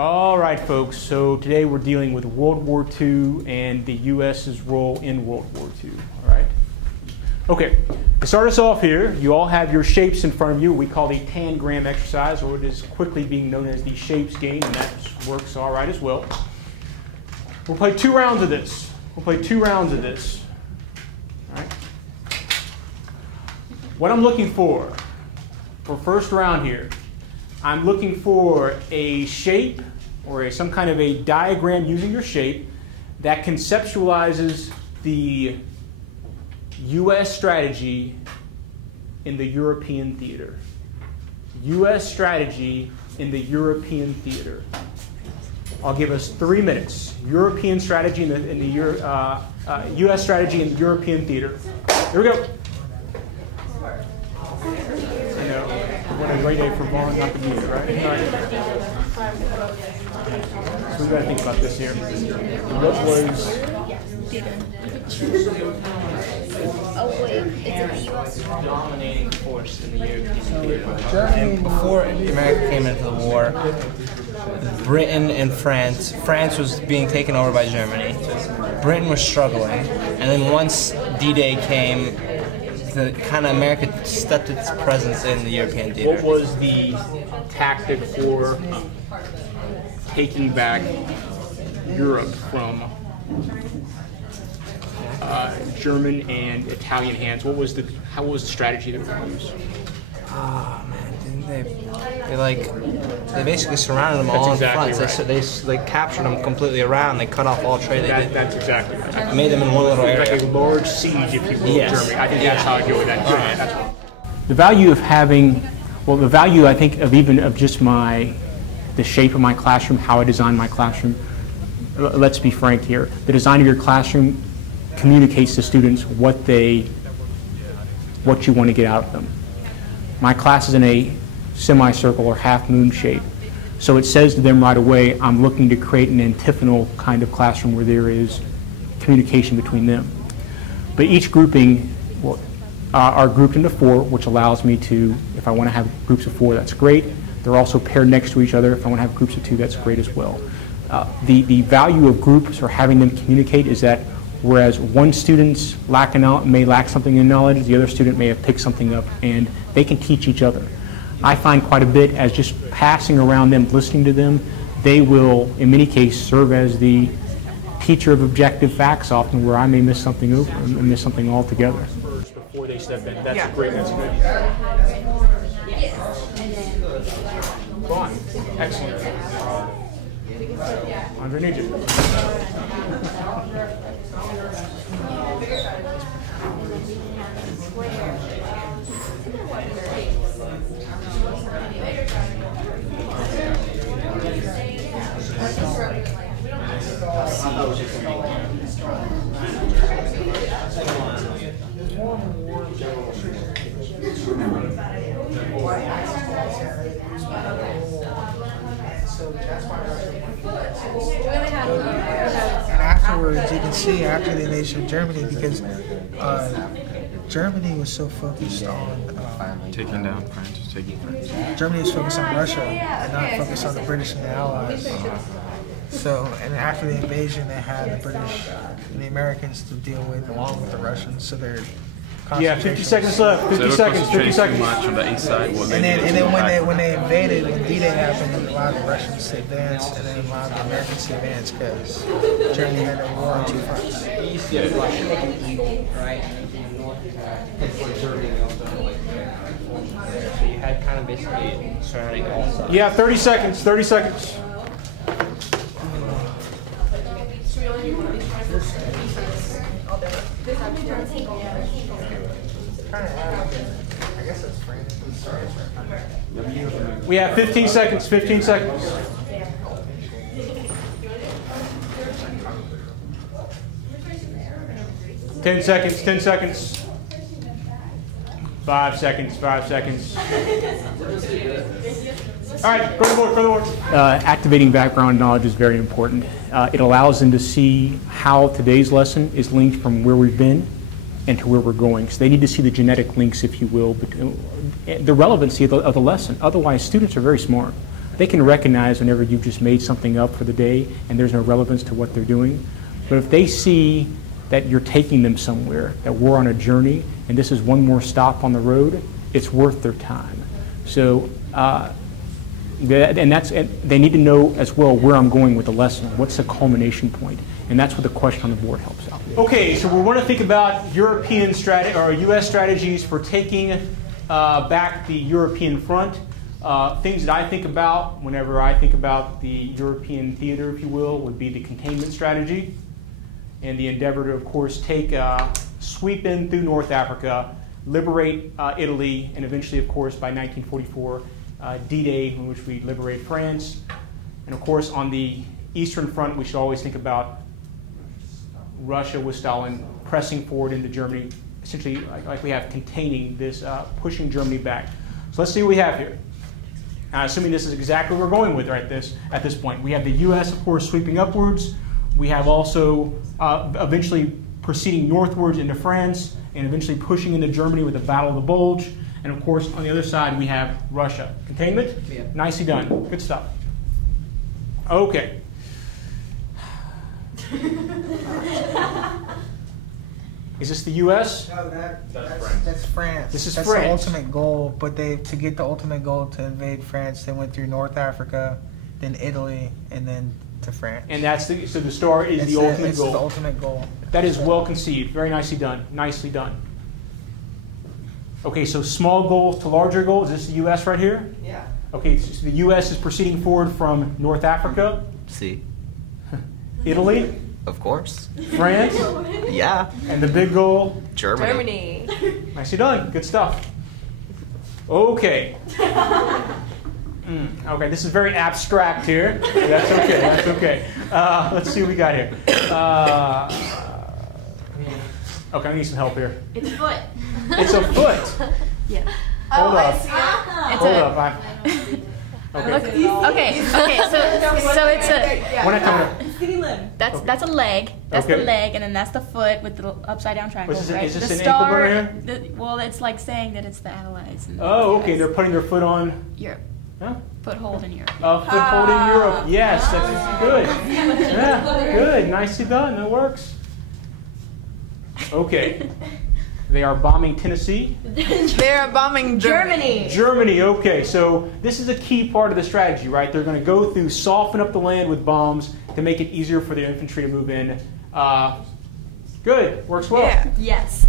All right, folks, so today we're dealing with World War II and the U.S.'s role in World War II, all right? Okay, to start us off here, you all have your shapes in front of you. We call the tangram exercise, or it is quickly being known as the shapes game, and that works all right as well. We'll play 2 rounds of this. All right? What I'm looking for first round here, I'm looking for a shape or some kind of a diagram using your shape that conceptualizes the U.S. strategy in the European theater. U.S. strategy in the European theater. I'll give us 3 minutes. European strategy U.S. strategy in the European theater. Here we go. I know. What a great day for Vaughn not to be here, right? So we got to think about this here. What was? Oh wait, is it the U.S. dominating force in the European theater? And before America came into the war, Britain and France was being taken over by Germany. Britain was struggling, and then once D-Day came, America stepped its presence in the European theater. What was the tactic for taking back Europe from German and Italian hands? How was the strategy that we used? Oh man, didn't they basically surrounded them all in front. Right. They captured them completely around. They cut off all trade. That's exactly right. Made them in one little area. Like a large siege, if you will, Yes. of Germany. I think that's how I go with that. Right. That's one. The value of having, the value I think of just the shape of my classroom, how I design my classroom. Let's be frank here. The design of your classroom communicates to students what you want to get out of them. My class is in a semicircle or half moon shape. So it says to them right away, I'm looking to create an antiphonal kind of classroom where there is communication between them. But each grouping are grouped into 4, which allows me to, if I want to have groups of 4, that's great. They're also paired next to each other. If I want to have groups of 2, that's great as well. The value of groups or having them communicate is that whereas one student may lack something in knowledge, the other student may have picked something up, and they can teach each other. I find quite a bit as just passing around them, listening to them, they will, in many cases, serve as the teacher of objective facts often, where I may miss something over and miss something altogether. Before they step in, that's great. That's good. Fine. Excellent. Underneath it. And afterwards, you can see after the invasion of Germany, because Germany was so focused on taking down France, Germany was focused on Russia and not focused on the British and the Allies. So, and after the invasion, they had the British and the Americans to deal with, along with the Russians. So they're 50 seconds left. 50 seconds. 50 seconds. Too much on the east side. And then when they invaded, when D-Day happened, a lot of the Russians to advance, and then a lot of the Americans to advance, because Germany had a war on 2 fronts. East is Russia, right? And north so you had kind of basically surrounding all sides. Yeah, 30 seconds. 30 seconds. We have 15 seconds. 15 seconds. 10 seconds. 10 seconds. 5 seconds. 5 seconds. All right, go to the board. Go to the board. Activating background knowledge is very important. It allows them to see how today's lesson is linked from where we've been and to where we're going. So they need to see the genetic links, if you will, the relevancy of the lesson. Otherwise, students are very smart. they can recognize whenever you've just made something up for the day and there's no relevance to what they're doing. But if they see that you're taking them somewhere, that we're on a journey, and this is one more stop on the road, it's worth their time. So, and they need to know as well where I'm going with the lesson. What's the culmination point? And that's what the question on the board helps out. Okay, so we want to think about European strategy or U.S. strategies for taking back the European front. Things that I think about whenever I think about the European theater, if you will, would be the containment strategy and the endeavor to, of course, sweep in through North Africa, liberate Italy, and eventually, of course, by 1944, D-Day, in which we liberate France. And, of course, on the Eastern Front, we should always think about Russia with Stalin pressing forward into Germany, essentially like we have containing this, pushing Germany back. So let's see what we have here. Assuming this is exactly what we're going with right at this point. We have the U.S., of course, sweeping upwards. We have also eventually proceeding northwards into France and eventually pushing into Germany with the Battle of the Bulge. And of course, on the other side, we have Russia. Containment? Yeah. Nicely done. Good stuff. Okay. Is this the U.S.? No, that's France. This is that's France. The ultimate goal, but to get the ultimate goal to invade France, they went through North Africa, then Italy, and then to France. And so the star is the ultimate goal. It's the ultimate goal. That is well conceived. Very nicely done. Nicely done. Okay, so small goal to larger goal. Is this the U.S. right here? Yeah. Okay, so the U.S. is proceeding forward from North Africa. See. Italy. Of course. France. Yeah. And the big goal? Germany. Nicely done. Good stuff. Okay. Okay, this is very abstract here. That's okay. That's okay. Let's see what we got here. Okay, I need some help here. It's a foot. It's a foot. Yeah. Hold up. It's Hold a, up. Okay. So it's a. One at a time. Skinny limb. That's a leg. That's Okay. the leg, and then that's the foot with the upside down triangle. Is this right? an the ankle star. burner here? Well, it's like saying that it's the Allies. And Oh, okay. They're putting their foot on. Europe. Huh? Foothold in Europe. Foothold in Europe. Yes, that's good. Yeah, good. Nicely done. That works. Okay. They are bombing Tennessee. They are bombing Germany. Germany, okay. So this is a key part of the strategy, right? They're going to go through, soften up the land with bombs to make it easier for their infantry to move in. Good. Works well. Yeah. Yes.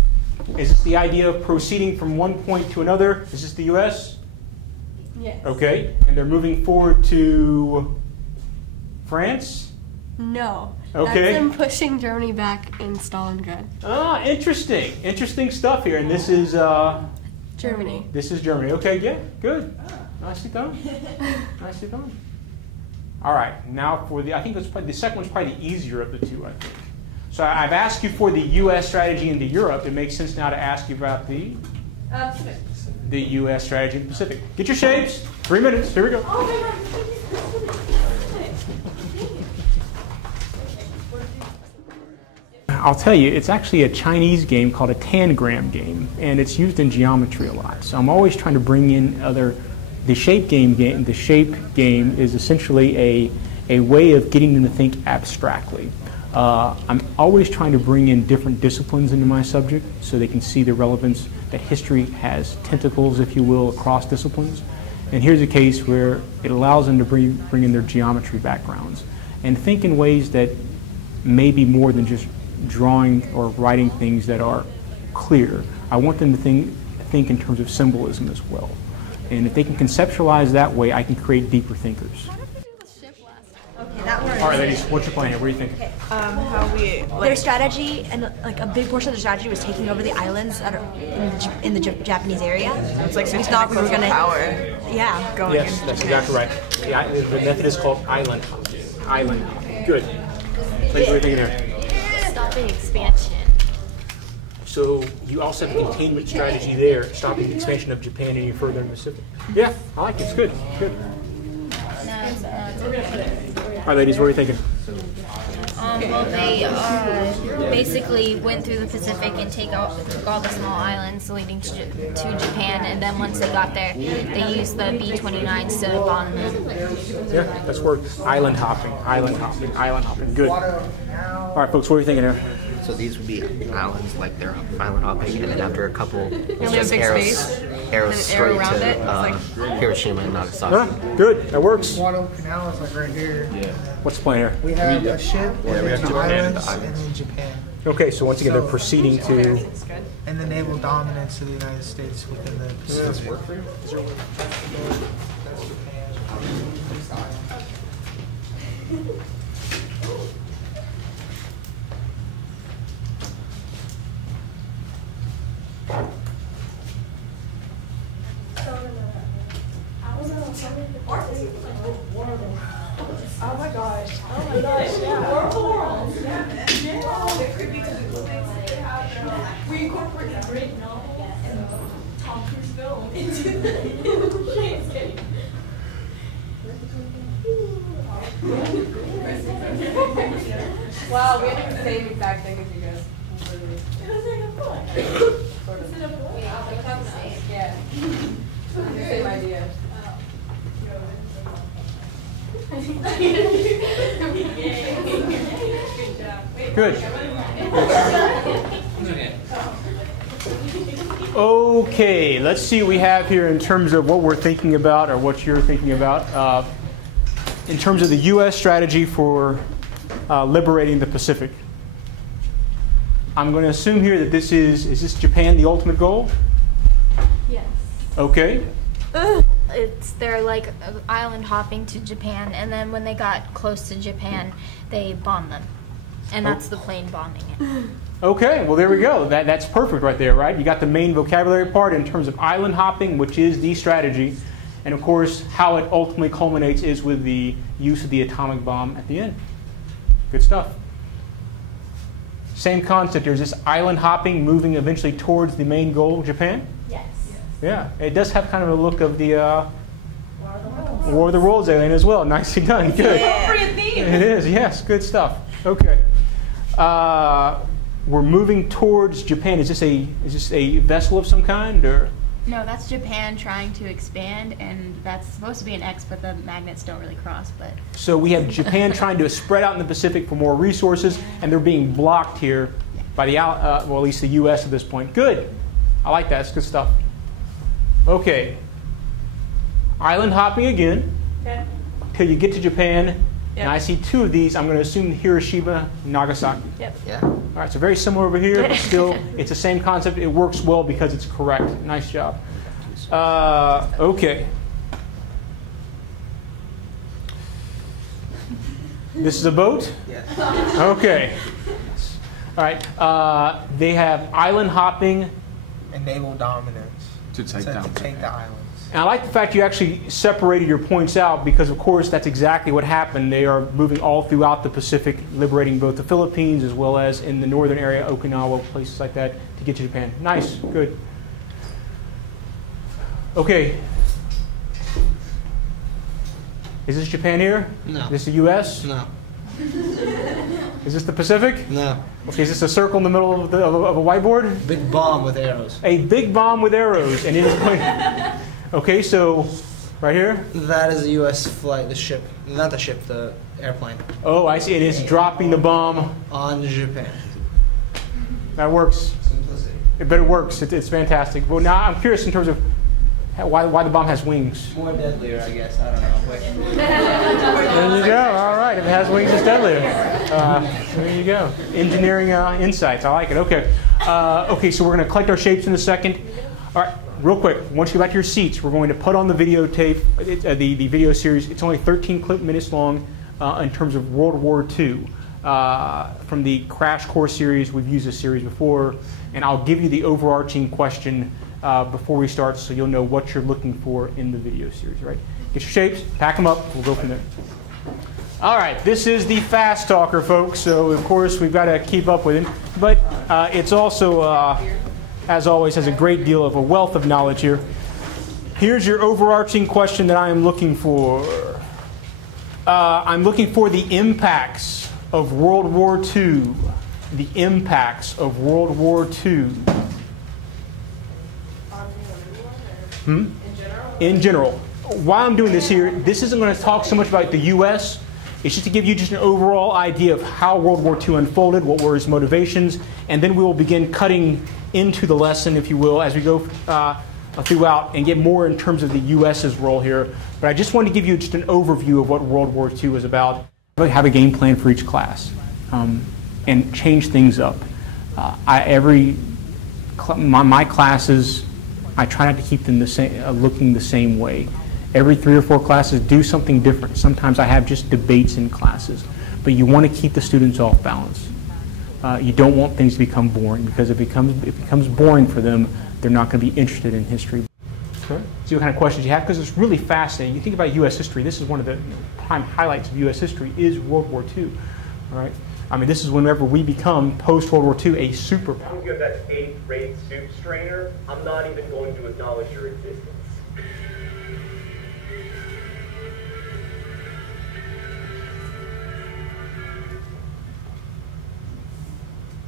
Is this the idea of proceeding from one point to another? Is this the U.S.? Yes. Okay. And they're moving forward to France? No. Okay. That's them pushing Germany back in Stalingrad. Ah, interesting. Interesting stuff here. And this is Germany. This is Germany. Okay, yeah, good. Nicely done. Nicely done. All right, now for I think the second one's probably the easier of the two, I think. So I've asked you for the U.S. strategy into Europe. It makes sense now to ask you about the U.S. strategy in the Pacific. Get your shapes. 3 minutes. Here we go. I'll tell you, it's actually a Chinese game called a tangram game, and it's used in geometry a lot. So I'm always trying to bring in the shape game. The shape game is essentially a way of getting them to think abstractly. I'm always trying to bring in different disciplines into my subject so they can see the relevance that history has tentacles, if you will, across disciplines. And here's a case where it allows them to bring in their geometry backgrounds and think in ways that may be more than just drawing or writing things that are clear. I want them to think in terms of symbolism as well. And if they can conceptualize that way, I can create deeper thinkers. Okay, that works. All right, ladies, what's your plan here? What do you think? How we Their strategy, and like a big portion of the strategy was taking over the islands that are in the Japanese area. it's like We thought we were gonna power Yeah. going Yes, in. that's exactly right. The method is called island. Island. Good. Ladies, what are you thinking there? Stopping expansion. So you also have a containment strategy there, stopping the expansion of Japan any further in the Pacific. Yeah, I like it. It's good. Good. All right, ladies, what are you thinking? Well, they basically went through the Pacific and took all the small islands leading to Japan, and then once they got there, they used the B-29s to bomb them. Yeah, that's where island hopping, island hopping, island hopping. Good. All right, folks, what are you thinking here? So these would be islands, like they're island hopping, and then after a couple, it's a just big arrows, space, arrows and an straight arrow around to it. It's Hiroshima and Nagasaki. Yeah, good. That works. Guadalcanal Canal is like right here. Yeah. What's the plan here? We have a ship, Yeah, and we then have the Japan and the islands, and islands. then Japan. Okay, so once again, they're proceeding to. And the naval dominance of the United States within the Pacific. Wow, we had the same exact thing as you guys. Yeah. Same idea. Good. Okay, let's see what we have here in terms of what we're thinking about or what you're thinking about in terms of the U.S. strategy for liberating the Pacific. I'm going to assume here that this is this Japan the ultimate goal? Yes. Okay. They're like island hopping to Japan, and then when they got close to Japan, they bombed them. And that's the plane bombing it. Okay, well there we go. That's perfect right there, right? You got the main vocabulary part in terms of island hopping, which is the strategy. And of course, how it ultimately culminates is with the use of the atomic bomb at the end. Good stuff. Same concept. There's this island hopping moving eventually towards the main goal, Japan. Yes. Yeah, it does have kind of a look of the War of the Worlds alien as well. Nicely done. Good. Appropriate theme. It is, yes. Good stuff. Okay. We're moving towards Japan. Is this a vessel of some kind, or? No, that's Japan trying to expand, and that's supposed to be an X, but the magnets don't really cross. But So we have Japan trying to spread out in the Pacific for more resources, and they're being blocked here by the, well, at least the U.S. at this point. Good. I like that. It's good stuff. Okay. Island hopping again. Okay. Till you get to Japan. Yep. And I see two of these. I'm going to assume Hiroshima, Nagasaki. Yep. Yeah. All right, so very similar over here, but still, it's the same concept. It works well because it's correct. Nice job. Okay. This is a boat? Yes. Okay. All right. They have island hopping. And naval dominance. To take to down take the Japan. islands. And I like the fact you actually separated your points out because, of course, that's exactly what happened. They are moving all throughout the Pacific, liberating both the Philippines as well as in the northern area, Okinawa, places like that, to get to Japan. Nice. Good. Okay. Is this Japan here? No. Is this the U.S.? No. Is this the Pacific? No. Okay, is this a circle in the middle of, of a whiteboard? Big bomb with arrows. A big bomb with arrows, and it is going. Okay, so right here. That is a U.S. flight, the ship. Not the ship, the airplane. Oh, I see. It is dropping the bomb. On Japan. That works. Simplicity. But it works. It's fantastic. Well, now I'm curious in terms of why the bomb has wings. More deadlier, I guess. I don't know. Wait. There you go. All right. If it has wings, it's deadlier. There you go. Engineering insights. I like it. Okay. Okay. So we're going to collect our shapes in a second. All right. Real quick. Once you get back to your seats, we're going to put on the videotape, the video series. It's only 13 minutes long in terms of World War II. From the Crash Course series, we've used this series before, and I'll give you the overarching question before we start, so you'll know what you're looking for in the video series. Right? Get your shapes, pack them up. We'll go from there. All right, this is the fast talker, folks. So of course we've got to keep up with him, but it's also, as always, has a great deal of a wealth of knowledge here. Here's your overarching question that I am looking for. I'm looking for the impacts of World War II, the impacts of World War II. In general. Why I'm doing this here, this isn't going to talk so much about the U.S., it's just to give you just an overall idea of how World War II unfolded, what were its motivations, and then we will begin cutting into the lesson, if you will, as we go throughout and get more in terms of the U.S.'s role here. But I just wanted to give you just an overview of what World War II was about. I have a game plan for each class and change things up. My classes, I try not to keep them the same, looking the same way. Every 3 or 4 classes do something different. Sometimes I have just debates in classes, but you want to keep the students off balance. You don't want things to become boring, because if it becomes boring for them, they're not going to be interested in history. Sure. See what kind of questions you have, because it's really fascinating. You think about U.S. history. This is one of the prime highlights of U.S. history is World War II. All right. I mean, this is whenever we become post-World War II a superpower. You have that 8th-rate soup strainer. I'm not even going to acknowledge your existence.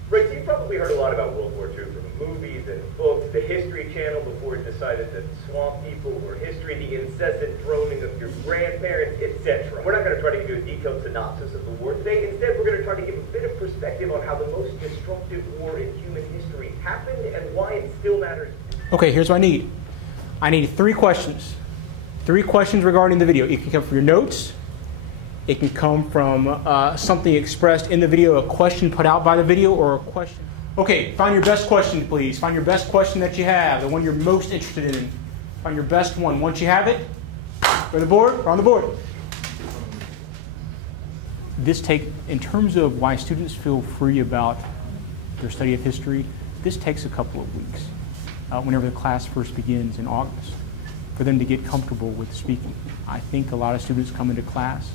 Right, so you've probably heard a lot about World War II from movies and books, the History Channel before it decided that swamp people were history, the incessant droning of your grandparents, etc. We're not going to try to give you a detailed synopsis of the war today. Instead, we're going to try to give a bit of perspective on how the most destructive war in human history happened and why it still matters. Okay, here's what I need. I need 3 questions. 3 questions regarding the video. It can come from your notes. It can come from something expressed in the video, a question put out by the video, or a question. Okay, find your best question, please. Find your best question that you have, the one you're most interested in. Find your best one. Once you have it, go to the board, or on the board. In terms of why students feel free about their study of history, this takes a couple of weeks, whenever the class first begins in August, for them to get comfortable with speaking. I think a lot of students come into class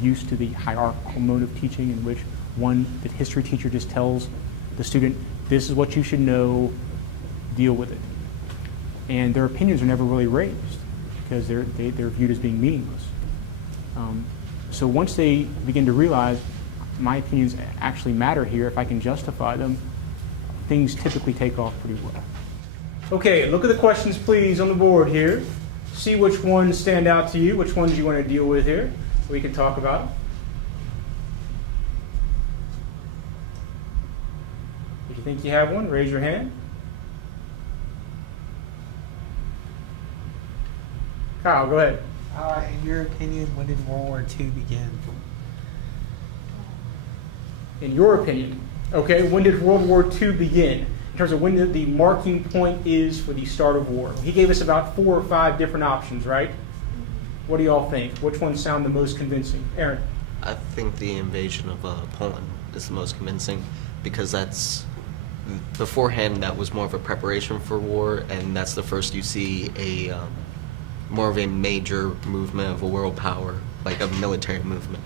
used to the hierarchical mode of teaching, in which the history teacher just tells the student, this is what you should know, deal with it. And their opinions are never really raised, because they're viewed as being meaningless. So once they begin to realize my opinions actually matter here, if I can justify them, things typically take off pretty well. Okay, look at the questions please on the board here. See which ones stand out to you, which ones you want to deal with here. We can talk about them. If you think you have one, raise your hand. Kyle, go ahead. In your opinion, when did World War II begin? In your opinion, okay, when did World War II begin? In terms of when the marking point is for the start of war. He gave us about 4 or 5 different options, right? What do you all think? Which ones sound the most convincing? Aaron? I think the invasion of Poland is the most convincing, because that's, beforehand, that was more of a preparation for war, and that's the first you see a more of a major movement of a world power, like a military movement.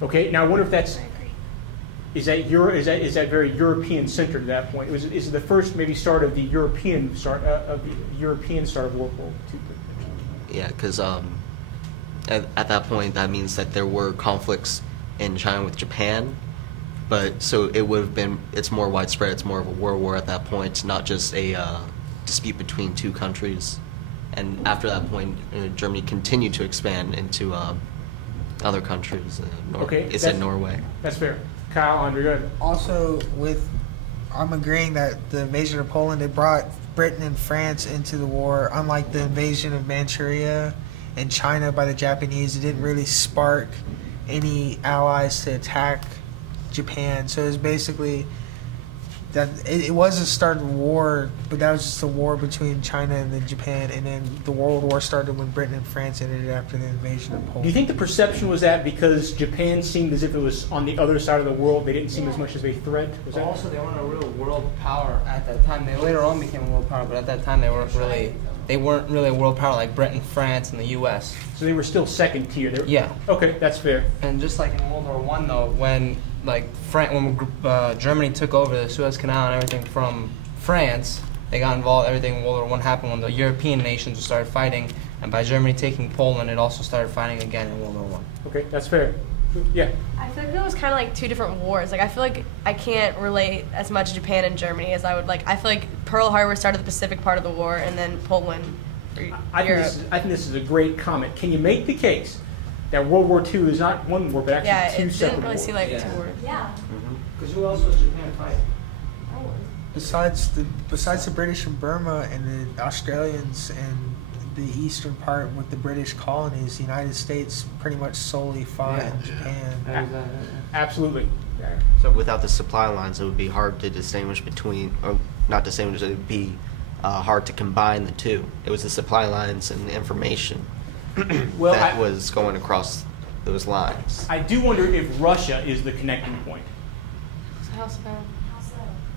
Okay, now I wonder if that's, is that very European centered at that point? Is it the first maybe start of the European start of World War II? Yeah, because at that point, that means that there were conflicts in China with Japan, but so it would have been, it's more widespread, it's more of a world war at that point, not just a dispute between 2 countries. And after that point, Germany continued to expand into other countries. Okay, it's in Norway. That's fair. Kyle, Andre, go ahead. Also, I'm agreeing that the invasion of Poland, it brought Britain and France into the war. Unlike the invasion of Manchuria and China by the Japanese, it didn't really spark any allies to attack Japan. So it was basically that it was a start of a war, but that was just a war between China and then Japan, and then the World War started when Britain and France ended after the invasion of Poland. Do you think the perception was that because Japan seemed as if it was on the other side of the world, they didn't seem as much as a threat? Was that? Also, they weren't a real world power at that time. They later on became a world power, but at that time they weren't really a world power like Britain, France, and the U.S. So they were still second tier. Yeah. Okay, that's fair. And just like in World War I, though, when Germany took over the Suez Canal and everything from France, they got involved. Everything in World War I happened when the European nations started fighting, and by Germany taking Poland, it also started fighting again in World War I. Okay, that's fair. Yeah. I feel like it was kind of like two different wars. Like I feel like I can't relate as much to Japan and Germany as I would like. I feel like Pearl Harbor started the Pacific part of the war, and then Poland. I think this is a great comment. Can you make the case that World War II is not one war, but actually two it separate didn't really wars? seem like two wars. Because who else was Japan fighting? Besides the British in Burma and the Australians and the eastern part with the British colonies, the United States pretty much solely fought in Japan. Absolutely. So without the supply lines, it would be hard to distinguish between, or not distinguish, it would be hard to combine the two. It was the supply lines and the information Well, that was going across those lines. I do wonder if Russia is the connecting point. How so?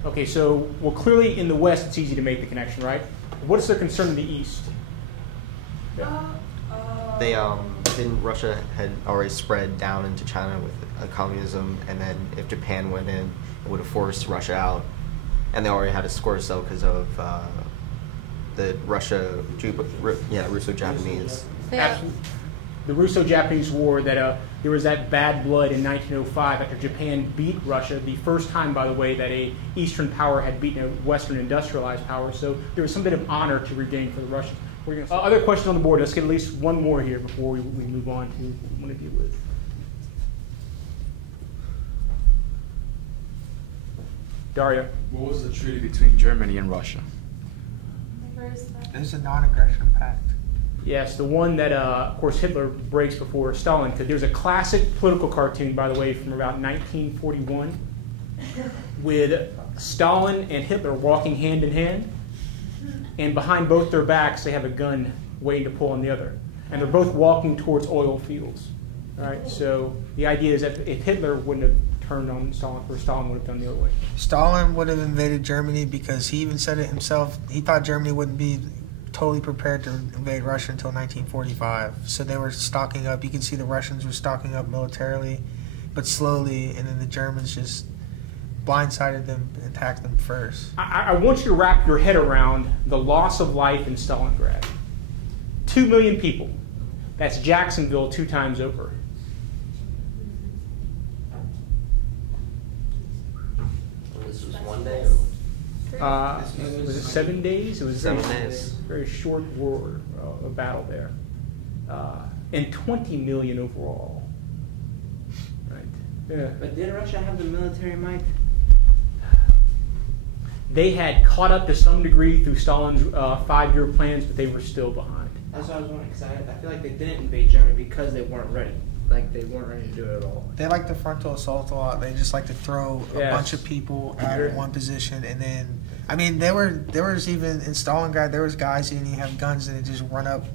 Okay, so, well, clearly in the West it's easy to make the connection, right? What is their concern in the East? They didn't Russia had already spread down into China with communism, and then if Japan went in, it would have forced Russia out, and they already had a score to settle because of the Russo-Japanese. Absolutely. The Russo-Japanese War, that there was that bad blood in 1905 after Japan beat Russia, the first time, by the way, that a Eastern power had beaten a Western industrialized power. So there was some bit of honor to regain for the Russians. Other questions on the board. Let's get at least one more here before we move on to what we want to deal with. Daria. What was the treaty between Germany and Russia? There's a non-aggression pact. Yes, the one that, of course, Hitler breaks before Stalin. Because there's a classic political cartoon, by the way, from about 1941, with Stalin and Hitler walking hand in hand, and behind both their backs they have a gun waiting to pull on the other, and they're both walking towards oil fields. All right, so the idea is that if Hitler wouldn't have turned on Stalin, or Stalin would have done the other way. Stalin would have invaded Germany because he even said it himself. He thought Germany wouldn't be totally prepared to invade Russia until 1945. So they were stocking up. You can see the Russians were stocking up militarily, but slowly, and then the Germans just blindsided them and attacked them first. I want you to wrap your head around the loss of life in Stalingrad. 2 million people. That's Jacksonville 2 times over. This was one day? Was it 7 days? It was 7 days. Very short war, a battle there. And 20 million overall. Right. Yeah. But did Russia have the military might? They had caught up to some degree through Stalin's 5-year plans, but they were still behind. That's what I was wondering, because I feel like they didn't invade Germany because they weren't ready. Like, they weren't ready to do it at all. They like the frontal assault a lot. They just like to throw a bunch of people at one position, and then, I mean, there was even in Stalingrad, there was guys who didn't even have guns, and they just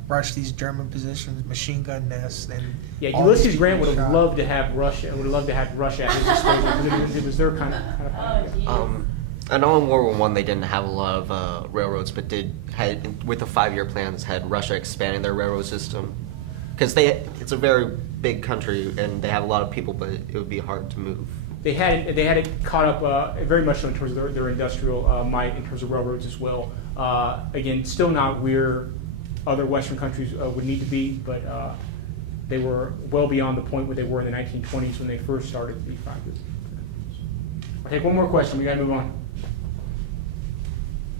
rush these German positions, machine gun nests, and Ulysses Grant would have loved to have Russia. Would have loved to have Russia at his disposal because it was their kind of idea. I know in World War I they didn't have a lot of railroads, but with the 5-year plans, had Russia expanding their railroad system? Because it's a very big country and they have a lot of people, but it would be hard to move. They had it caught up very much so in terms of their industrial might, in terms of railroads as well. Again, still not where other Western countries would need to be, but they were well beyond the point where they were in the 1920s when they first started the 5 years. I'll take one more question. We got to move on.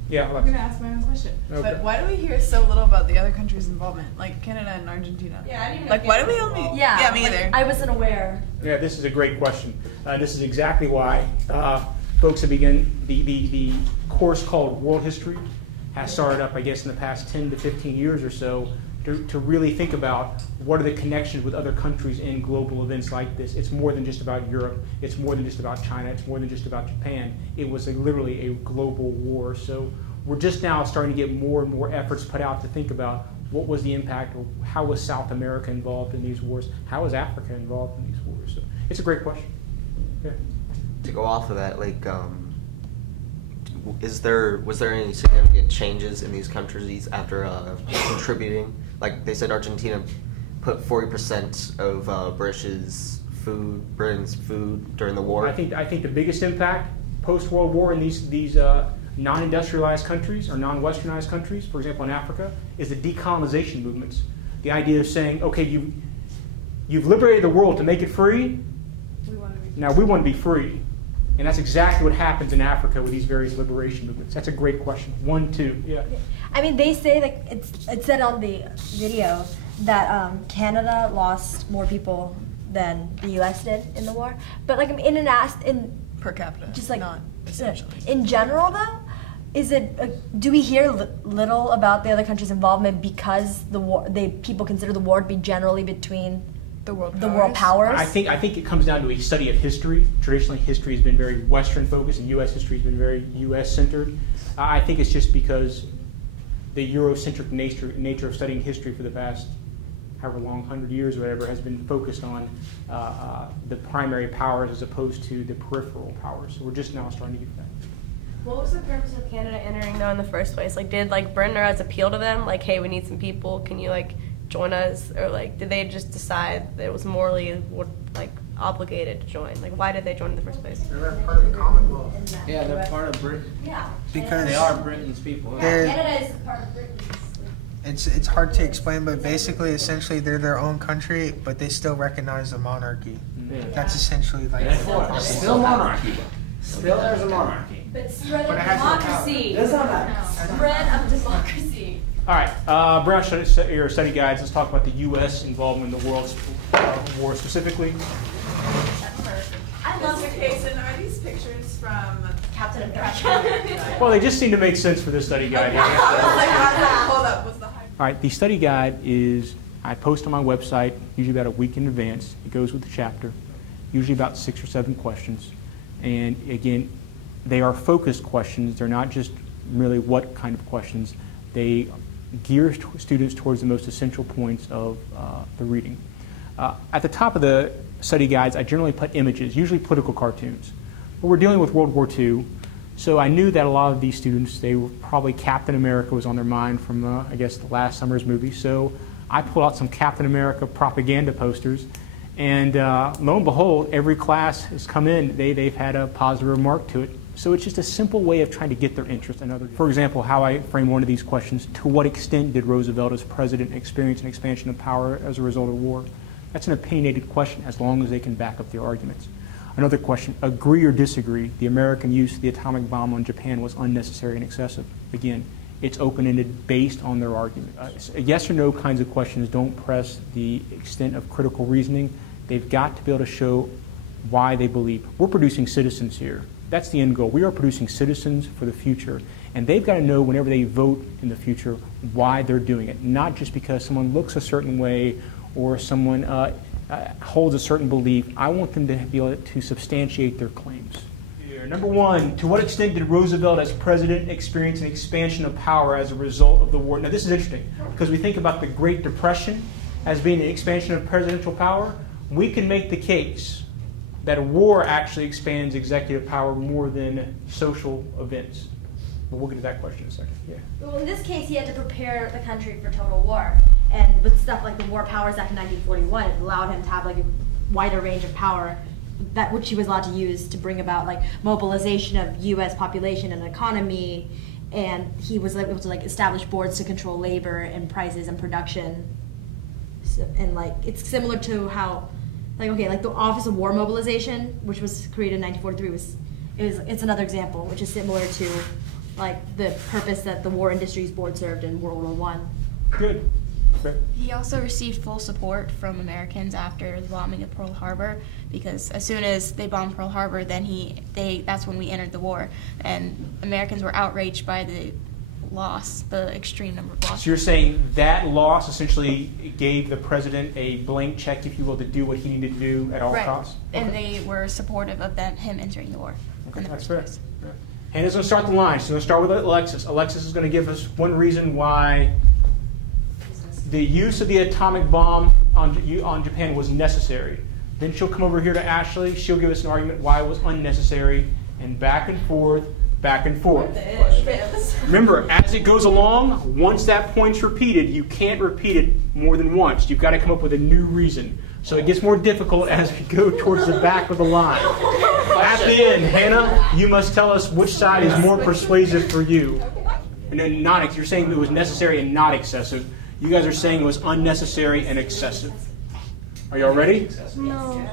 Yeah, I'm going to ask my own question. Okay. But why do we hear so little about the other countries' involvement, like Canada and Argentina? Yeah, I didn't even Like, why do we only? Yeah, me either. I wasn't aware. Yeah, this is a great question. This is exactly why folks have begun the course called World History has started up, I guess, in the past 10 to 15 years or so to really think about what are the connections with other countries in global events like this. It's more than just about Europe. It's more than just about China. It's more than just about Japan. It was literally a global war. So we're just now starting to get more and more efforts put out to think about what was the impact, or how was South America involved in these wars? How was Africa involved in these wars? So it's a great question. Yeah. To go off of that, like, was there any significant changes in these countries after contributing? Like they said, Argentina put 40% of Britain's food during the war. I think the biggest impact post-World War in these non-industrialized countries or non-westernized countries, for example in Africa, is the decolonization movements. The idea of saying, okay, You've liberated the world to make it free. Now we want to be free. And that's exactly what happens in Africa with these various liberation movements. That's a great question. 1, 2, yeah. I mean, they say, like, it said on the video that Canada lost more people than the U.S. did in the war. But, like, in Per capita, just like not essentially. In general, though, is it? Do we hear little about the other countries' involvement because the war? People consider the war to be generally between The world powers. I think it comes down to a study of history. Traditionally, history has been very Western focused, and U.S. history has been very U.S. centered. I think it's just because the Eurocentric nature of studying history for the past however long, 100 years or whatever, has been focused on the primary powers as opposed to the peripheral powers. So we're just now starting to get that. What was the purpose of Canada entering though in the first place? Like, did like Britain or us appeal to them? Like, hey, we need some people. Can you like join us? Or like, did they just decide that it was morally like obligated to join? Like, why did they join in the first place? They're part of the Commonwealth. Yeah, they're part of Britain. Yeah. Because They are Britain's people. Canada is part of Britain. it's hard to explain, but basically, essentially, they're their own country, but they still recognize the monarchy. Yeah. That's essentially like. Still monarchy. Still there's a monarchy. But spread But of it has no democracy. Does not matter. Spread of democracy. All right, Brown your study guides. Let's talk about the U.S. involvement in the world war specifically. I love Mr. Cason. Are these pictures from Captain America. Well, they just seem to make sense for this study guide here. Hold up, what's the hype? All right, the study guide is, I post on my website usually about a week in advance. It goes with the chapter, usually about 6 or 7 questions. And again, they are focused questions. They're not just really what kind of questions. They gear students towards the most essential points of the reading. At the top of the study guides, I generally put images, usually political cartoons. But we're dealing with World War II, so I knew that a lot of these students, they were probably Captain America was on their mind from, I guess, the last summer's movie. So I pulled out some Captain America propaganda posters, and lo and behold, every class has come in, they've had a positive remark to it. So it's just a simple way of trying to get their interest in other. For example, how I frame one of these questions: to what extent did Roosevelt as president experience an expansion of power as a result of war? That's an opinionated question as long as they can back up their arguments. Another question: agree or disagree, the American use of the atomic bomb on Japan was unnecessary and excessive? Again, it's open-ended based on their argument. Yes or no kinds of questions don't press the extent of critical reasoning. They've got to be able to show why they believe. We're producing citizens here. That's the end goal. We are producing citizens for the future, and they've got to know whenever they vote in the future why they're doing it, not just because someone looks a certain way or someone holds a certain belief. I want them to be able to substantiate their claims. Here, number 1, to what extent did Roosevelt as president experience an expansion of power as a result of the war? Now this is interesting because we think about the Great Depression as being an expansion of presidential power. We can make the case that a war actually expands executive power more than social events. But we'll get to that question in a second. Yeah. Well, in this case, he had to prepare the country for total war. And with stuff like the War Powers Act of 1941, it allowed him to have like a wider range of power, that which he was allowed to use to bring about like mobilization of U.S. population and economy. And he was able to like establish boards to control labor and prices and production. So, and like it's similar to how, like the Office of War Mobilization, which was created in 1943, it's another example, which is similar to like the purpose that the War Industries Board served in World War I. Good. Okay. He also received full support from Americans after the bombing of Pearl Harbor, because as soon as they bombed Pearl Harbor, then that's when we entered the war, and Americans were outraged by the loss, the extreme number of losses. So you're saying that loss essentially gave the president a blank check, if you will, to do what he needed to do at all costs? And they were supportive of him entering the war. Okay, that's fair. Hannah's going to start the line. She's going to start with Alexis. Alexis is going to give us one reason why the use of the atomic bomb on Japan was necessary. Then she'll come over here to Ashley. She'll give us an argument why it was unnecessary, and back and forth, back and forth. Remember, as it goes along, once that point's repeated, you can't repeat it more than once. You've got to come up with a new reason. So it gets more difficult as we go towards the back of the line. At the end, Hannah, you must tell us which side is more persuasive for you. And then you're saying it was necessary and not excessive. You guys are saying it was unnecessary and excessive. Are y'all ready? No.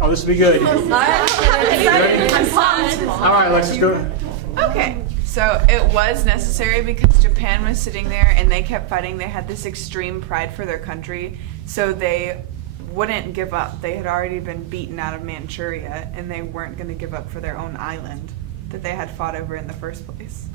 Oh, this will be good. All right, let's go. Okay, so it was necessary because Japan was sitting there and they kept fighting. They had this extreme pride for their country, so they wouldn't give up. They had already been beaten out of Manchuria, and they weren't going to give up for their own island that they had fought over in the first place.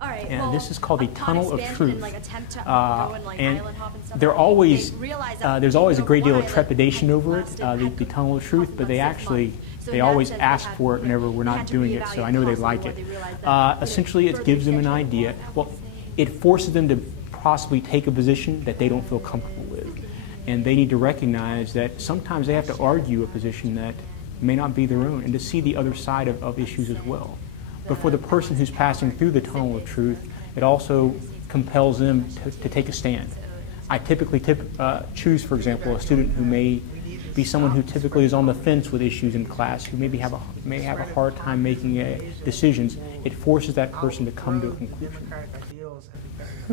All right, And well, this is called the upon Tunnel of expansion and, Truth. like, attempt to go and, like, And island hop and stuff they're like that, always, they realized that there's always a the great deal of island trepidation had over it, lasted- the Tunnel of Truth, but they about 6 actually, months. So they in that always sense, ask had- for it whenever we're they not had to doing it, so reevaluate I know they costs like before it. they realized that, Essentially, it further gives them an extension idea. won't Well, happen. it forces them to possibly take a position that they don't feel comfortable with. And they need to recognize that sometimes they have to argue a position that may not be their own and to see the other side of issues as well. But for the person who's passing through the Tunnel of Truth, it also compels them to take a stand. I typically choose, for example, a student who may be someone who typically is on the fence with issues in class, who maybe have a hard time making decisions. It forces that person to come to a conclusion.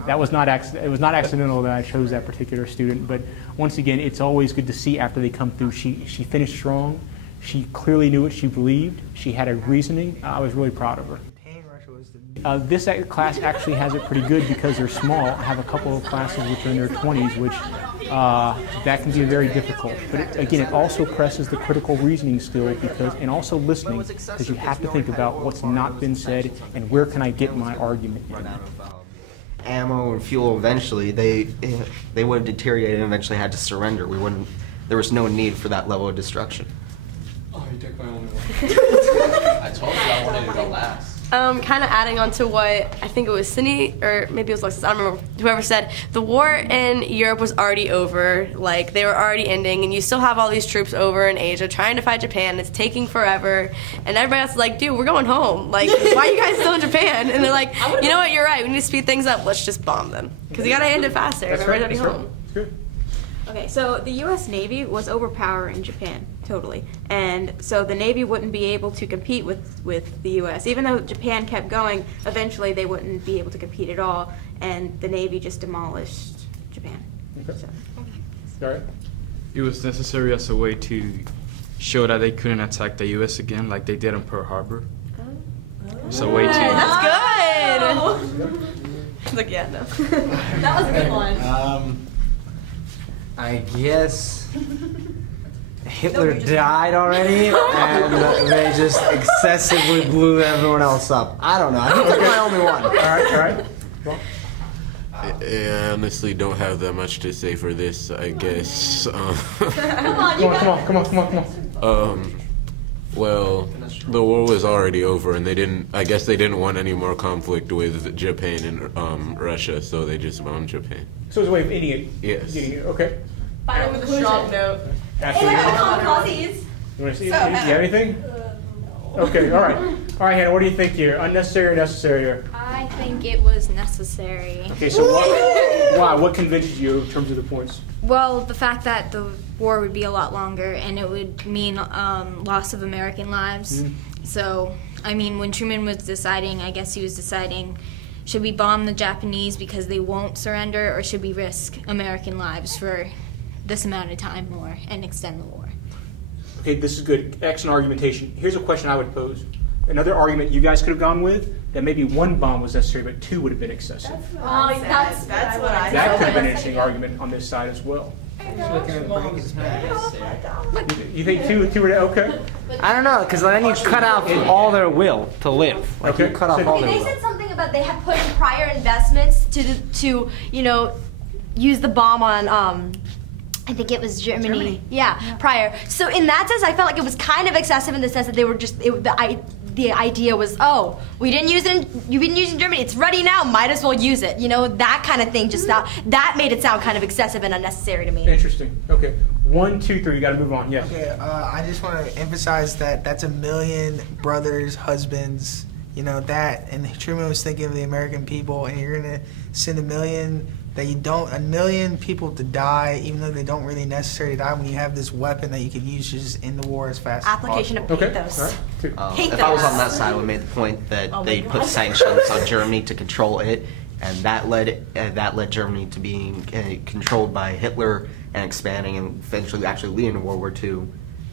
That was not it was not accidental that I chose that particular student, but once again, it's always good to see after they come through. She finished strong. She clearly knew what she believed. She had a reasoning. I was really proud of her. This class actually has it pretty good because they're small. I have a couple of classes which are in their 20s, which that can be very difficult. But again, it also presses the critical reasoning skill and also listening, because you have to think about what's not been said and where can I get my argument in. Ammo and fuel, eventually they would have deteriorated and eventually had to surrender. There was no need for that level of destruction. Oh, you took my only one. I told you I wanted to go last. Kind of adding on to what I think it was Cindy, or maybe it was Alexis, I don't remember, whoever said, the war in Europe was already over, like they were already ending, and you still have all these troops over in Asia trying to fight Japan, it's taking forever, and everybody else is like, dude, we're going home, like, why are you guys still in Japan? And they're like, you know what, you're right, we need to speed things up, let's just bomb them, because you gotta end it faster if everybody's already home. That's good. Okay, so the U.S. Navy was overpowering Japan, totally. And so the Navy wouldn't be able to compete with the U.S. Even though Japan kept going, eventually they wouldn't be able to compete at all, and the Navy just demolished Japan. Okay. So. All right. It was necessary as a way to show that they couldn't attack the U.S. again like they did in Pearl Harbor. It's a way to... That's good! Like, yeah, no. That was a good one. I guess Hitler died already, and they just excessively blew everyone else up. I don't know. I think that's my only one. All right. Well, I honestly don't have that much to say for this, I guess. come on. Well, the war was already over, and I guess they didn't want any more conflict with Japan and Russia, so they just bombed Japan. So it's a way of ending it. Yes. Getting it. Okay. Final with a strong note. Absolutely. You want to see? Do you have anything? Okay. All right. All right, Hannah. What do you think here? Unnecessary or necessary? Or? I think it was necessary. Okay. So why? What convinced you in terms of the points? Well, the fact that the war would be a lot longer and it would mean loss of American lives. Mm-hmm. So, I mean, when Truman was deciding, I guess he was deciding, should we bomb the Japanese because they won't surrender, or should we risk American lives for this amount of time more and extend the war? Okay, this is good. Excellent argumentation. Here's a question I would pose. Another argument you guys could have gone with, that maybe one bomb was necessary, but two would have been excessive. That's what I said. That could have been an interesting argument on this side as well. You think two were okay? I don't know, because then you cut out all their will to live. Like, you cut off all their They will. said something about they had put in prior investments to use the bomb on I think it was Germany. Yeah, prior. So in that sense, I felt like it was kind of excessive in the sense that they were just the idea was, oh, you didn't use it in Germany, it's ready now, might as well use it. That kind of thing. Just that made it sound kind of excessive and unnecessary to me. Interesting. Okay. 1, 2, 3. You got to move on. Yes. Okay. I just want to emphasize that that's 1 million brothers, husbands. And Truman was thinking of the American people, and you're gonna send 1 million people to die, even though they don't really necessarily die, when you have this weapon that you can use to just end the war as fast Application as possible. of pathos. Okay. If I was on that side, I would have made the point that they put sanctions on Germany to control it, and that led Germany to being controlled by Hitler and expanding and eventually actually leading to World War II.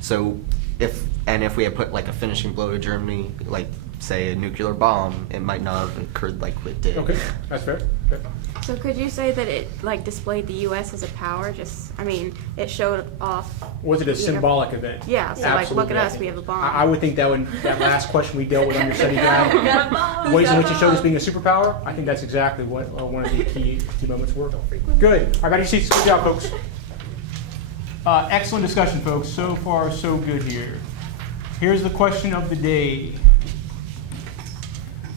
So if we had put like a finishing blow to Germany, like say a nuclear bomb, it might not have occurred like it did. Okay, that's fair. Okay. So could you say that it like displayed the U.S. as a power? It showed off. Was it a symbolic event? Yeah. So like, look at us, we have a bomb. I would think that last question we dealt with under study guide, ways in which it showed us being a superpower. I think that's exactly what one of the key moments were. Good. I got your seats. Good job, folks. Excellent discussion, folks. So far, so good here. Here's the question of the day.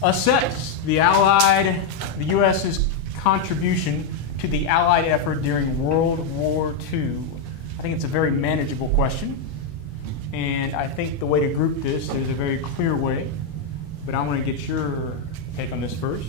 Assess the U.S.'s contribution to the Allied effort during World War II. I think it's a very manageable question. And I think the way to group this, there's a very clear way. But I want to get your take on this first.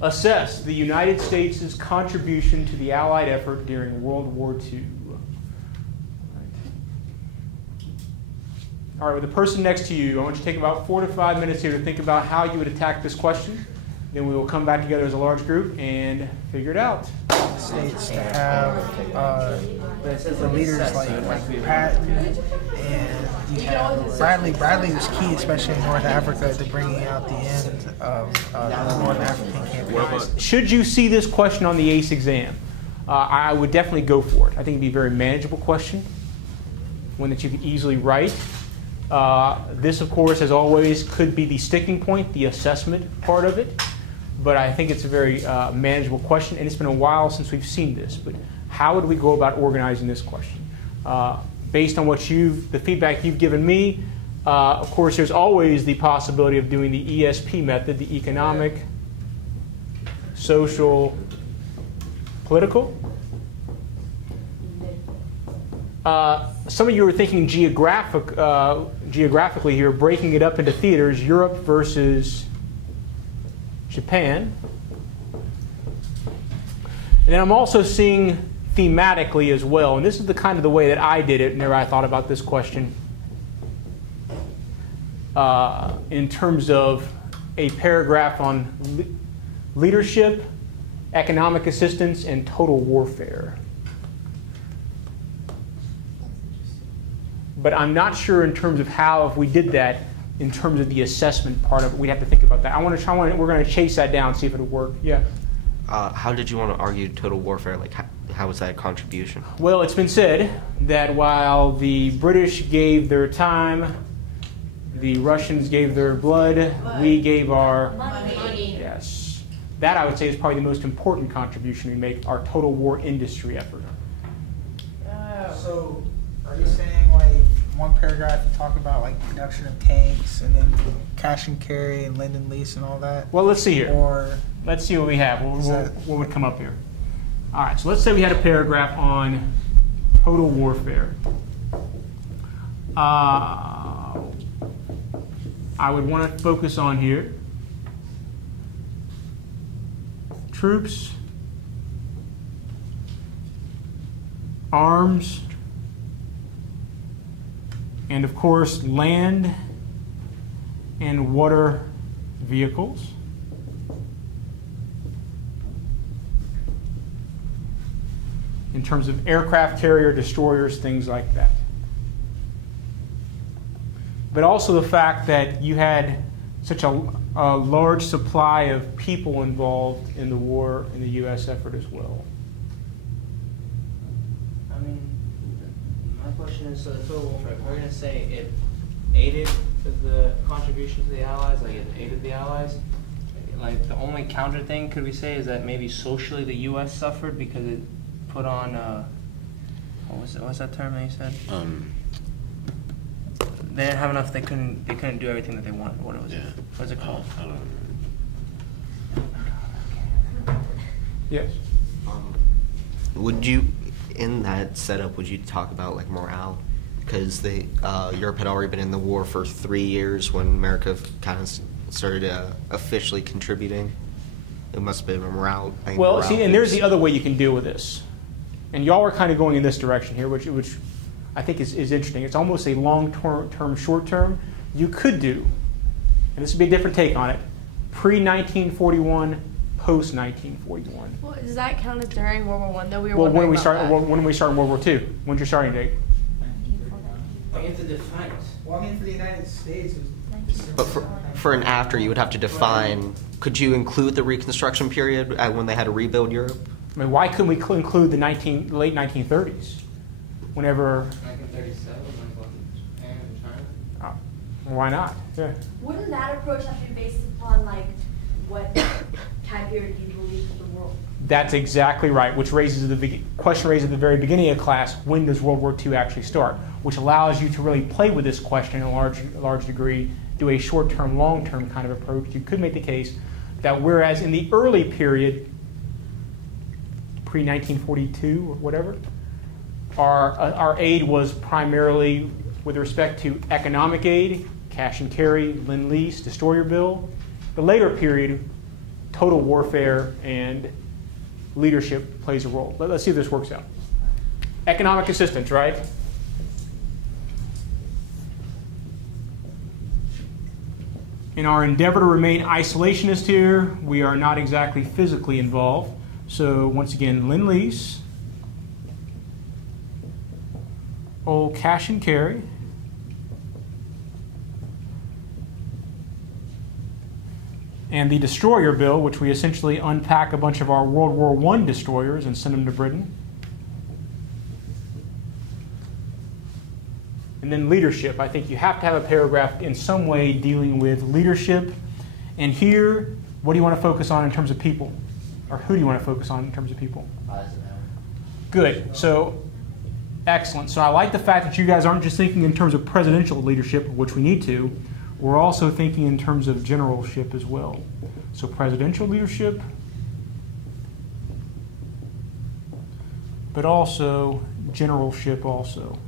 Assess the United States' contribution to the Allied effort during World War II. All right, with the person next to you, I want you to take about 4 to 5 minutes here to think about how you would attack this question. Then we will come back together as a large group and figure it out. States to have the leaders like Patton and you have Bradley. Bradley was key, especially in North Africa, to bringing out the end of the North African campaigns. Should you see this question on the ACE exam, I would definitely go for it. I think it'd be a very manageable question, one that you could easily write. This, of course, as always, could be the sticking point, the assessment part of it. But I think it's a very manageable question, and it's been a while since we've seen this. But how would we go about organizing this question? Based on the feedback you've given me, of course, there's always the possibility of doing the ESP method, the economic, social, political. Some of you are thinking geographically here, breaking it up into theaters, Europe versus Japan. And then I'm also seeing thematically as well, and this is the kind of the way that I did it whenever I thought about this question in terms of a paragraph on leadership, economic assistance, and total warfare. But I'm not sure in terms of how, if we did that, in terms of the assessment part of it, we'd have to think about that. We're going to chase that down, see if it'll work. Yeah. How did you want to argue total warfare? Like, how was that a contribution? Well, it's been said that while the British gave their time, the Russians gave their blood, we gave our money. Yes. That, I would say, is probably the most important contribution we make, our total war industry effort. So, are you saying, like, one paragraph you talk about like production of tanks and then cash and carry and lend and lease and all that? Well, let's see here. Or let's see what we have. What would come up here? All right, so let's say we had a paragraph on total warfare. I would want to focus on here troops, arms, and of course, land and water vehicles. In terms of aircraft carrier, destroyers, things like that. But also the fact that you had such a large supply of people involved in the war in the U.S. effort as well. My question is, so the total warfare, we're going to say it aided the contribution to the Allies, like it aided the Allies? Like the only counter thing, could we say, is that maybe socially the U.S. suffered because it put on, what was that term that you said? They didn't have enough, they couldn't do everything that they wanted. What was it? What's it called? I don't know. Yes. Would you, in that setup, would you talk about like morale? because Europe had already been in the war for 3 years when America kind of started officially contributing. It must have been around. Well, see, and there's the other way you can deal with this. And y'all are kind of going in this direction here, which I think is interesting. It's almost a long-term, short-term. You could do, and this would be a different take on it, pre-1941, post-1941. Well, does that count as during World War I, though? When we start in World War II? When's your starting date? Well, you have to define it. Well, I mean, for the United States, it was But for an after, you would have to define. Could you include the Reconstruction period when they had to rebuild Europe? I mean, why couldn't we include the late 1930s? Whenever. 1937, like Japan and China. Why not? Yeah. Wouldn't that approach have to be based upon like what time period you believe for the world? That's exactly right, which raises the question raised at the very beginning of class, when does World War II actually start? Which allows you to really play with this question in a large degree, do a short-term, long-term kind of approach. You could make the case that whereas in the early period, pre-1942 or whatever, our aid was primarily with respect to economic aid, cash and carry, Lend-Lease, destroyer bill. The later period, total warfare and leadership plays a role. Let's see if this works out. Economic assistance, right? In our endeavor to remain isolationist here, we are not exactly physically involved. So once again, Lend-Lease, old cash and carry, and the destroyer bill, which we essentially unpack a bunch of our World War I destroyers and send them to Britain. And then leadership. I think you have to have a paragraph in some way dealing with leadership. And here, what do you want to focus on in terms of people? Or who do you want to focus on in terms of people? Good. So, excellent. So I like the fact that you guys aren't just thinking in terms of presidential leadership, which we need to. We're also thinking in terms of generalship as well. So presidential leadership, but also generalship also.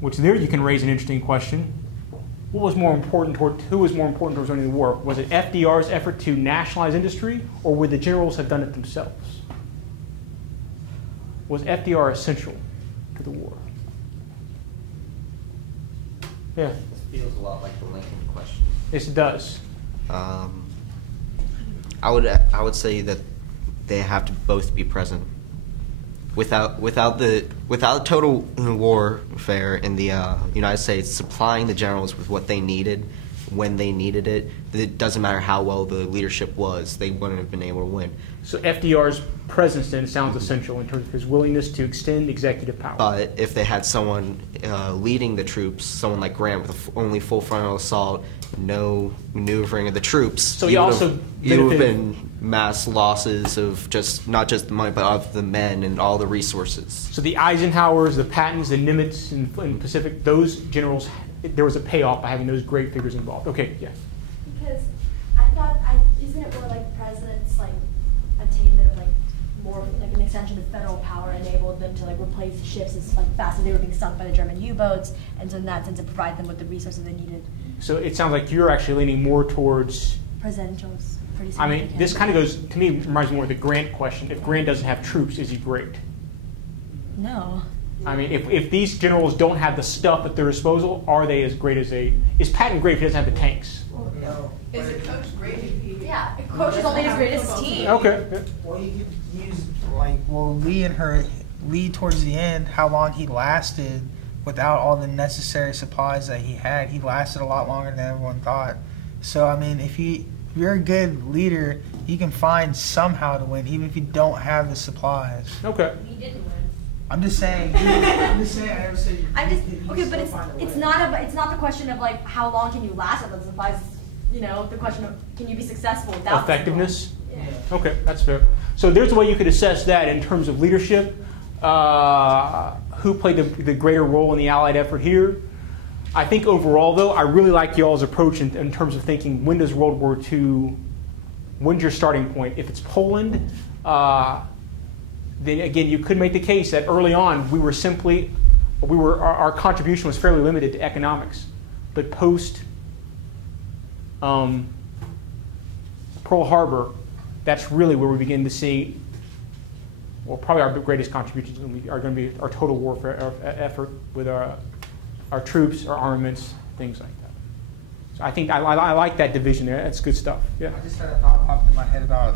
Which there you can raise an interesting question. Who was more important towards winning the war? Was it FDR's effort to nationalize industry, or would the generals have done it themselves? Was FDR essential to the war? Yeah. This feels a lot like the Lincoln question. Yes, it does. I would say that they have to both be present. Without total warfare in the United States supplying the generals with what they needed when they needed it, it doesn't matter how well the leadership was, they wouldn't have been able to win. So FDR's presence then sounds essential in terms of his willingness to extend executive power. But if they had someone leading the troops, someone like Grant with only full frontal assault, no maneuvering of the troops, so you would have been mass losses of not just the money, but of the men and all the resources. So the Eisenhowers, the Pattons, the Nimitz in Pacific, those generals, there was a payoff by having those great figures involved. Okay, yeah. Because I thought, isn't it more like the president's like attainment of like more like an extension of federal power enabled them to like replace ships as like fast as they were being sunk by the German U-boats, and so in that sense, it provided them with the resources they needed. So it sounds like you're actually leaning more towards presidential's pretty significant. I mean, this kind of goes, to me, reminds me more of the Grant question. If Grant doesn't have troops, is he great? No. I mean, if these generals don't have the stuff at their disposal, are they as great as is Patton great if he doesn't have the tanks? No. Is a coach great if he... Yeah, a coach is only as great as his team. Okay. Yeah. Well, you could use, like, Lee towards the end, how long he lasted without all the necessary supplies that he had. He lasted a lot longer than everyone thought. So, I mean, if you're a good leader, you can find somehow to win, even if you don't have the supplies. Okay. He didn't win. I'm just saying. I never said. Okay, but it's not the question of like how long can you last without the supplies. You know, the question of can you be successful without effectiveness. Yeah. Okay, that's fair. So there's a way you could assess that in terms of leadership. Who played the greater role in the Allied effort here? I think overall, though, I really like y'all's approach in terms of thinking, when does World War II, when's your starting point? If it's Poland, then again, you could make the case that early on we were simply our contribution was fairly limited to economics, but post Pearl Harbor, that's really where we begin to see, well, probably our greatest contributions are going to be our total warfare effort with our troops, our armaments, things like that. So I think I like that division there. That's good stuff. Yeah. I just had a thought pop in my head about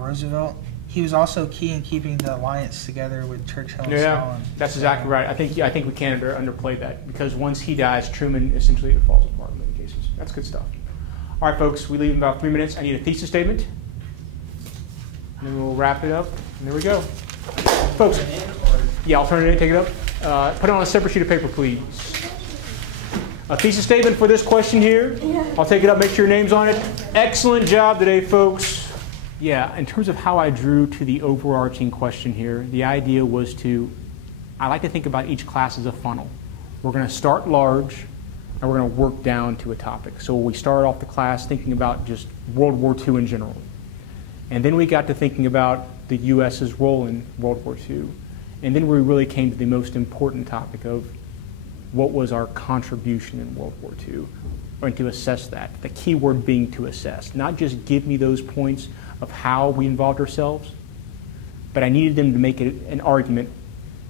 Roosevelt. He was also key in keeping the alliance together with Churchill and Stalin. That's exactly right. I think we can't underplay that, because once he dies, Truman essentially falls apart in many cases. That's good stuff. All right, folks, we leave in about 3 minutes. I need a thesis statement, and then we'll wrap it up. And there we go. Folks, yeah, I'll turn it in, take it up. Put it on a separate sheet of paper, please. A thesis statement for this question here. I'll take it up, make sure your name's on it. Excellent job today, folks. Yeah, in terms of how I drew to the overarching question here, the idea was I like to think about each class as a funnel. We're going to start large, and we're going to work down to a topic. So we started off the class thinking about just World War II in general. And then we got to thinking about the U.S.'s role in World War II. And then we really came to the most important topic of what was our contribution in World War II, and to assess that. The key word being to assess. Not just give me those points of how we involved ourselves, but I needed them to make an argument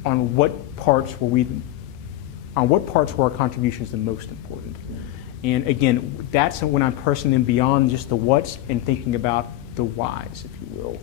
on what parts were our contributions the most important. And again, that's when I'm pressing them beyond just the whats and thinking about the whys, if you will.